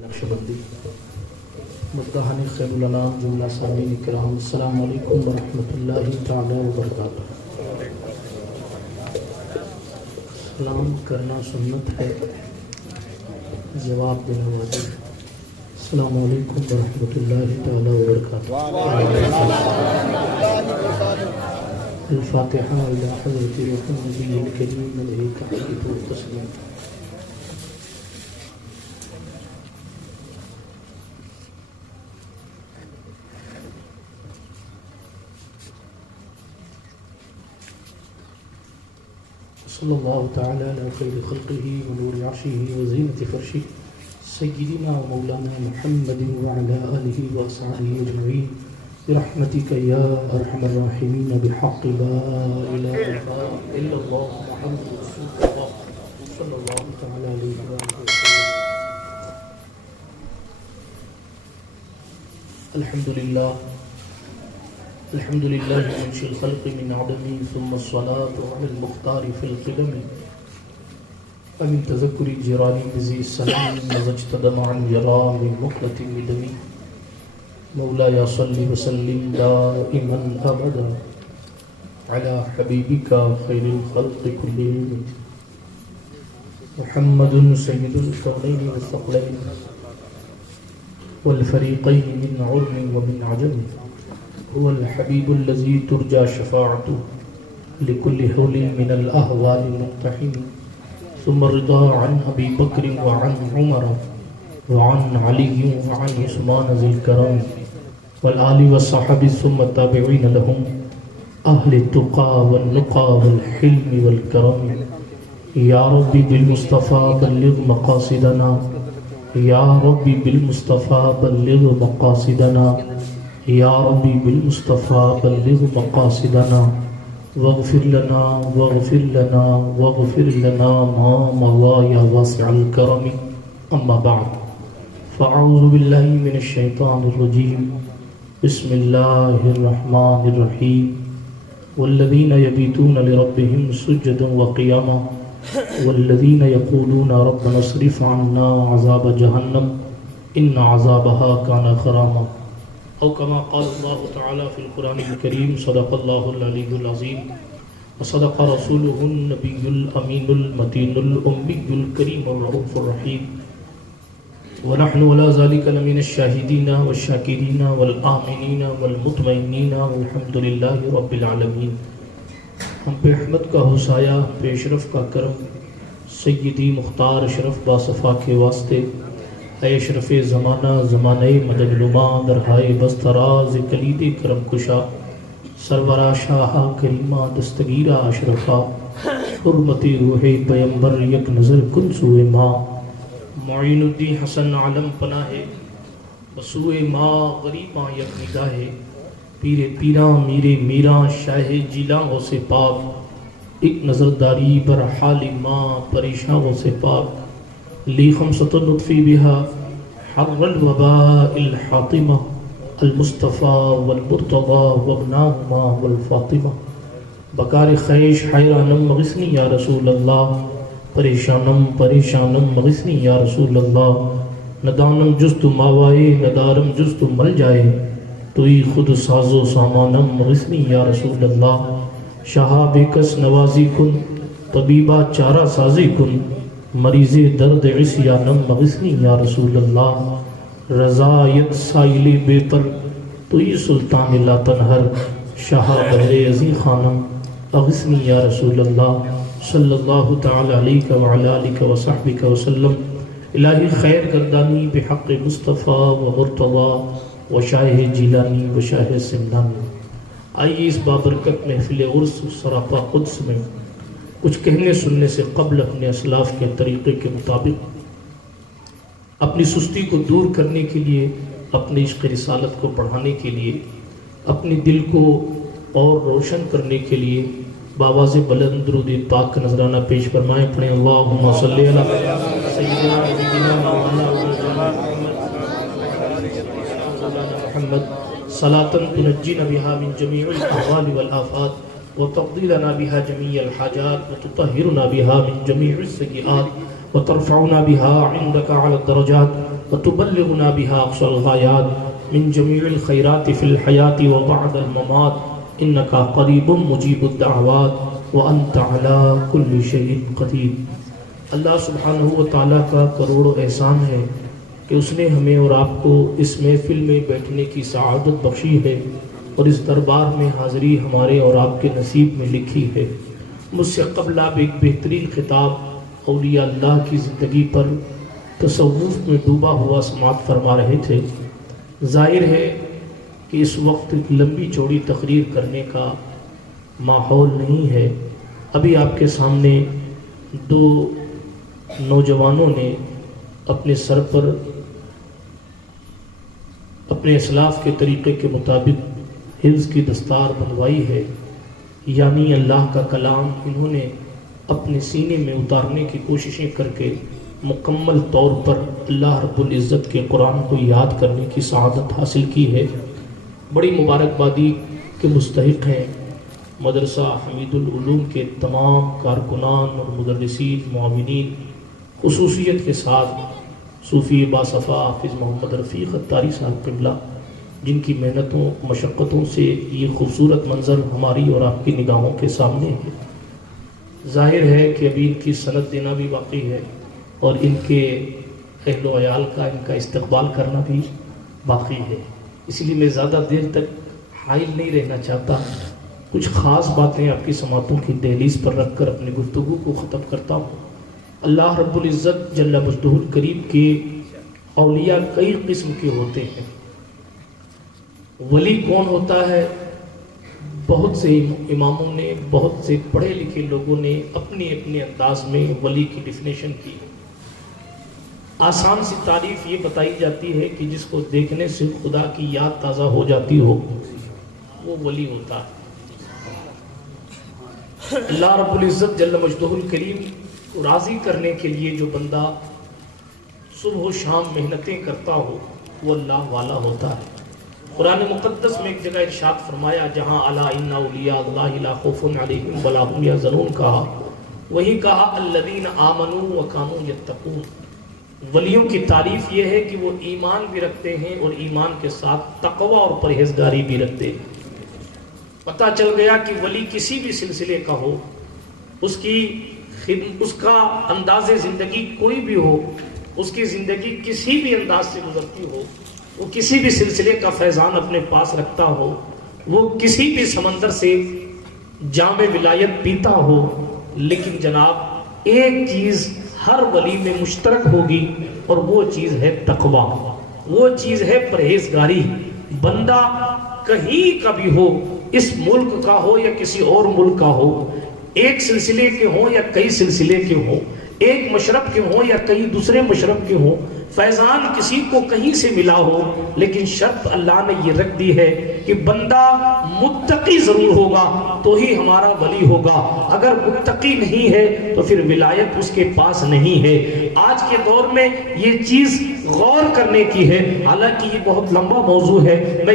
نقشبندی مداحن خیر الانام جملہ سامعین کرام، السلام علیکم ورحمۃ اللہ تعالی وبرکاتہ۔ سلام کرنا سنت ہے، جواب دینا واجب۔ السلام علیکم ورحمۃ اللہ تعالی وبرکاتہ۔ الفاتحہ الی حضرت محمد الکریم علیہ تحیۃ و تسلیم۔ صلی اللہ تعالی علی خیر خلقہ ونور عرشہ وزینۃ فرشہ سیدنا و مولانا محمد وعلی آلہ واصحابہ اجمعین برحمتک یا ارحم الراحمین بحق لا الہ الا اللہ محمد رسول اللہ صلی اللہ تعالی علیہ وآلہ وسلم۔ الحمدللہ الحمدللہ منشئ الخلق من عدم ثم الصلاة على المختار في القدم ومن تذكر جيران بذي السلام ماذا اجتدم عن جرام مقلة بدمي مولاي صل وسلم دائما أبدا على حبيبك خير الخلق كلهم محمد سيد الكونين والثقلين والفريقين من عرم ومن عجم هو الحبيب الذي ترجى شفاعته لكل هول من الأهوال المقتحم ثم الرضا عن أبي بكر وعن عمر وعن علي وعن عثمان ذي الكرم والآل والصحابة ثم التابعين لهم أهل التقى والنقى والحلم والكرم يا ربي بالمصطفى بلغ مقاصدنا يا ربي بالمصطفى بلغ مقاصدنا یا ربی بالمصطفیٰ بلغ مقاصدنا واغفر لنا واغفر لنا واغفر لنا ما مضى یا واسع الکرم اما بعد فاعوذ باللہ من الشیطان الرجیم بسم اللہ الرحمن الرحیم والذین یبیتون لربهم سجدا وقیاما والذین یقولون ربنا اصرف عنا عذاب جہنم ان عذابها کان غراما او کما قال اللہ تعالی فی القرآن الکریم صدق اللہ العلی العظیم وصدق رسوله النبی الامین المتین الامی الکریم الرؤوف الرحیم ونحن ولا ذلك لمن الشاہدین والشاکرین والآمنین والمطمئنین والحمد للہ رب العالمین۔ ہم پہ احمد کا حسایہ، پہ اشرف کا کرم، سیدی مختار اشرف باصفا کے واسطے، اے اشرف زمانہ زمانہ مدد نما درہائے بستراز کلید کرم کشا سرورہ شاہا کریمہ دستگیرہ اشرفا حرمت روح پیمبر یک نظر کن سوئے ماں معین الدین حسن عالم پناہ بسوئے ماں غریباں یک نگاہ پیر پیراں میرے میراں شاہ جیلاں سے پاک ایک نظرداری بر حال ماں پریشاں سے پاک لی خمسۃ نطفی بها حر الوباء الحاطمہ المصطفیٰ والمرتضی وابناہما والفاطمہ بکار خیش حیرانم مغثنی یا رسول اللہ پریشانم پریشانم مغثنی یا رسول اللہ ندانم جست ماوائے ندارم جست مل جائے توی خود ساز و سامانم مغثنی یا رسول اللہ شاہ بیکس نوازی کن طبیبہ چارہ سازی کن مریض درد عصیانم مغثنی یا رسول اللہ رضایت سائل بے پر توی سلطان لا تنہر شاہ بہر عزی خانم اغثنی یا رسول اللہ صلی اللہ تعالی علیہ وعلی آلہ وصحبہ وسلم۔ الہی خیر گردانی بحق مصطفیٰ و مرتضی و شاہ جیلانی و شاہ سمنانی۔ آئیے اس بابرکت محفل عرس سراپا قدس میں کچھ کہنے سننے سے قبل اپنے اسلاف کے طریقے کے مطابق اپنی سستی کو دور کرنے کے لیے، اپنے عشق رسالت کو بڑھانے کے لیے، اپنے دل کو اور روشن کرنے کے لیے بآواز بلند درود پاک کا نذرانہ پیش فرمائیں۔ پڑھیں اللہم صلی علی سیدنا مولانا محمد صلاۃ تنجینا بها من جمیع الاحوال والآفات وتقضي لنا بها جميع الحاجات وتطهرنا بها من جميع السيئات وترفعنا بها عندك على الدرجات وتبلغنا بها أقصى الغايات من جميع الخيرات في الحياة وبعد الممات إنك قريب مجيب الدعوات وأنت على كل شيء قدير۔ اللہ سبحانہ و تعالیٰ کا کروڑوں احسان ہے کہ اس نے ہمیں اور آپ کو اس محفل میں بیٹھنے کی سعادت بخشی ہے اور اس دربار میں حاضری ہمارے اور آپ کے نصیب میں لکھی ہے۔ مجھ سے قبل آپ ایک بہترین خطاب اولیاء اللہ کی زندگی پر تصوف میں ڈوبا ہوا سماعت فرما رہے تھے۔ ظاہر ہے کہ اس وقت لمبی چوڑی تقریر کرنے کا ماحول نہیں ہے۔ ابھی آپ کے سامنے دو نوجوانوں نے اپنے سر پر اپنے اسلاف کے طریقے کے مطابق حفظ کی دستار بندھوائی ہے، یعنی اللہ کا کلام انہوں نے اپنے سینے میں اتارنے کی کوششیں کر کے مکمل طور پر اللہ رب العزت کے قرآن کو یاد کرنے کی سعادت حاصل کی ہے۔ بڑی مبارکبادی کے مستحق ہیں مدرسہ حمید العلوم کے تمام کارکنان اور مدرسین معاونین، خصوصیت کے ساتھ صوفی باصفا حافظ محمد رفیق اتاری صاحب قبلہ، جن کی محنتوں مشقتوں سے یہ خوبصورت منظر ہماری اور آپ کی نگاہوں کے سامنے ہے۔ ظاہر ہے کہ ابھی ان کی سند دینا بھی باقی ہے اور ان کے اہل و عیال کا ان کا استقبال کرنا بھی باقی ہے، اس لیے میں زیادہ دیر تک حائل نہیں رہنا چاہتا۔ کچھ خاص باتیں آپ کی سماعتوں کی دہلیز پر رکھ کر اپنی گفتگو کو ختم کرتا ہوں۔ اللہ رب العزت جل مجدہ الکریم کے اولیاء کئی قسم کے ہوتے ہیں۔ ولی کون ہوتا ہے؟ بہت سے اماموں نے، بہت سے پڑھے لکھے لوگوں نے اپنے اپنے انداز میں ولی کی ڈیفینیشن کی۔ آسان سی تعریف یہ بتائی جاتی ہے کہ جس کو دیکھنے سے خدا کی یاد تازہ ہو جاتی ہو وہ ولی ہوتا ہے۔ اللہ رب العزت جل مجدہ الکریم کو راضی کرنے کے لیے جو بندہ صبح و شام محنتیں کرتا ہو وہ اللہ والا ہوتا ہے۔ قرآن مقدس میں ایک جگہ ارشاد فرمایا جہاں الا ان اولیاء اللہ لا خوف علیہم ولا هم یحزنون کہا، وہی کہا الذین آمنوا وکانوا یتقون۔ ولیوں کی تعریف یہ ہے کہ وہ ایمان بھی رکھتے ہیں اور ایمان کے ساتھ تقوی اور پرہیزگاری بھی رکھتے ہیں۔ پتہ چل گیا کہ ولی کسی بھی سلسلے کا ہو، اس کا انداز زندگی کوئی بھی ہو، اس کی زندگی کسی بھی انداز سے گزرتی ہو، وہ کسی بھی سلسلے کا فیضان اپنے پاس رکھتا ہو، وہ کسی بھی سمندر سے جام ولایت پیتا ہو، لیکن جناب ایک چیز ہر ولی میں مشترک ہوگی اور وہ چیز ہے تقوی، وہ چیز ہے پرہیزگاری۔ بندہ کہیں کا بھی ہو، اس ملک کا ہو یا کسی اور ملک کا ہو، ایک سلسلے کے ہوں یا کئی سلسلے کے ہوں، ایک مشرب کے ہوں یا کئی دوسرے مشرب کے ہوں، فیضان کسی کو کہیں سے ملا ہو، لیکن شرط اللہ نے یہ رکھ دی ہے کہ بندہ متقی ضرور ہوگا تو ہی ہمارا ولی ہوگا، اگر متقی نہیں ہے تو پھر ولایت اس کے پاس نہیں ہے۔ آج کے دور میں یہ چیز غور کرنے کی ہے، حالانکہ یہ بہت لمبا موضوع ہے، میں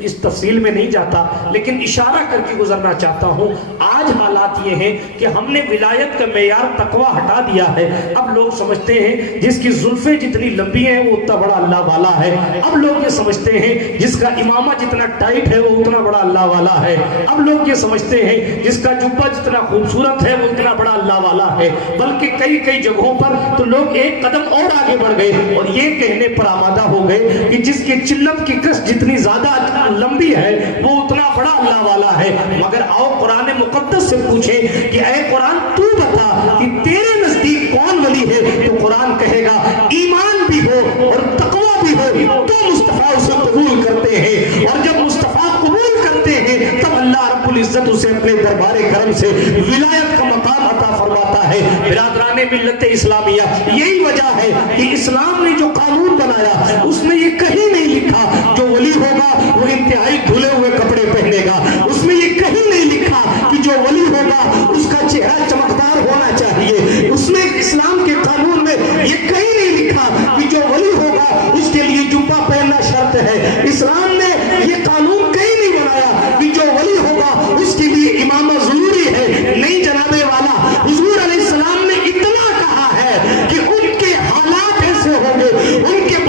اس تفصیل میں نہیں جاتا، لیکن اشارہ کر کے گزرنا چاہتا ہوں۔ آج حالات یہ ہیں کہ ہم نے ولایت کا معیار تقوی ہٹا دیا ہے۔ اب لوگ سمجھتے ہیں جس کی زلفیں جتنی لمبی ہیں وہ اتنا بڑا اللہ والا ہے۔ اب لوگ یہ سمجھتے ہیں جس کا امامہ جتنا ٹائٹ ہے وہ اتنا بڑا اللہ والا ہے۔ اب لوگ یہ سمجھتے ہیں جس کا جبہ جتنا خوبصورت ہے وہ اتنا بڑا اللہ والا ہے۔ بلکہ کئی کئی جگہوں پر تو لوگ ایک قدم اور آگے بڑھ گئے اور یہ کہنے پر آمادہ ہو گئے کہ جس کی چلت کی کس جتنی زیادہ لمبی ہے وہ اتنا بڑا اللہ والا ہے۔ مگر آؤ قرآن مقدس سے پوچھیں کہ اے قرآن تو بتا کہ تیرے نزدیک کون ولی ہے، تو قرآن کہے گا ایمان بھی ہو اور تقوی بھی ہو تو مصطفیٰ اسے قبول کرتے ہیں، اور جب مصطفیٰ قبول کرتے ہیں تب اللہ رب العزت اسے اپنے دربار کرم سے ولایت کا مقام عطا فرماتا ہے۔ برادران ملت اسلامیہ، یہی وجہ ہے کہ اسلام نے جو قانون بنایا اس میں یہ کہیں نہیں لکھا جو ولی ہوگا وہ انتہائی دھلے ہوئے کپڑے پہنے گا، اس میں یہ کہیں نہیں لکھا کہ جو ولی ہوگا اس کا چہرہ چمکدار ہونا چاہیے، اس میں اسلام کے قانون میں یہ کہیں نہیں لکھا کہ جو ولی ہوگا اس کے لیے جبہ پہننا شرط ہے۔ اسلام نے یہ قانون کہیں نہیں بنایا کہ جو ولی ہوگا اس کے لیے امامہ ضروری ہے، نہیں جناب والا، حضور علیہ السلام نے اتنا کہا ہے کہ ان کے حالات ایسے ہوں گے، ان کے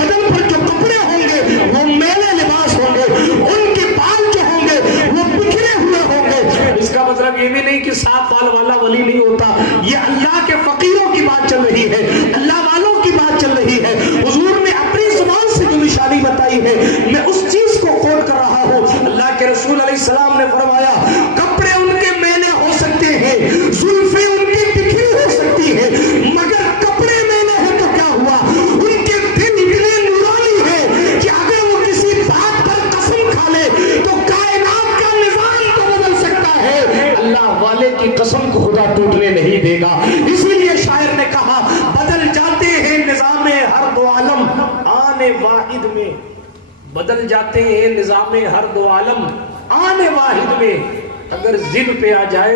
بدل جاتے ہیں نظام ہر دو عالم، آنے واحد میں اگر ضد پہ آ جائے